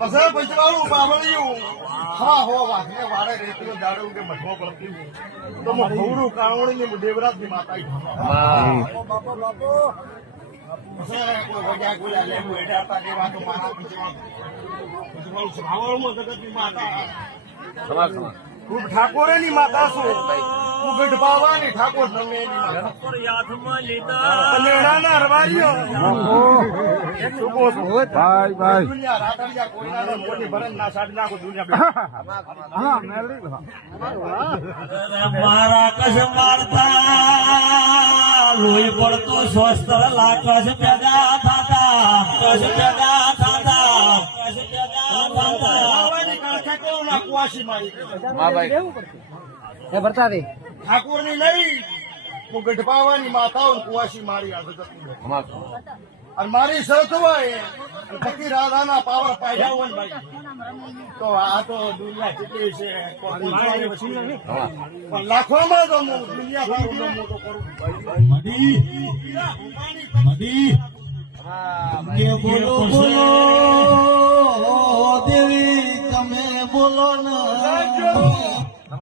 પછી પંચવાળું બાબળિયું હા હો વાઘને વાળે રેતીઓ દાડું કે મઠો પડતી તો હું ભવરું કાવણી ની દેવરાજ ની માતા બાપો બાપો કોઈ વજા કોઈ લે બેઠા હતા કે વાતો મારા પંચવાળું શ્રાવણમાં જગતની માતા ખૂબ ઠાકોરની માતા છું હું ગઢબાવાની ઠાકોર તમે લેડાના રવારીઓ ભાઈ ભાઈ દુનિયા રાતડિયા કોઈના મોટી ભરન ના સાડ નાખો દુનિયા હા મેલી મારા કસ મારતા લોહી પડતો સ્વસ્ત્ર લાકસ પેદા થતા કસ પેદા થતા કસ પેદા થતા આવવાની કાંઠે કેવું ના કુવાસી મારી હા ભાઈ એ બતાવી ઠાકોર ની નહીં હું ગઢબાવાની માતાઓ કુવાસી મારી આ જગત અને મારી શરત હોય પતિ રાધાના પાવર પાડ્યા હોય ભાઈ તો આ તો દુનિયા કેટલી છે પણ લાખોમાં તો હું દુનિયા ભાગનો મોટો કરું મડી બોલો બોલો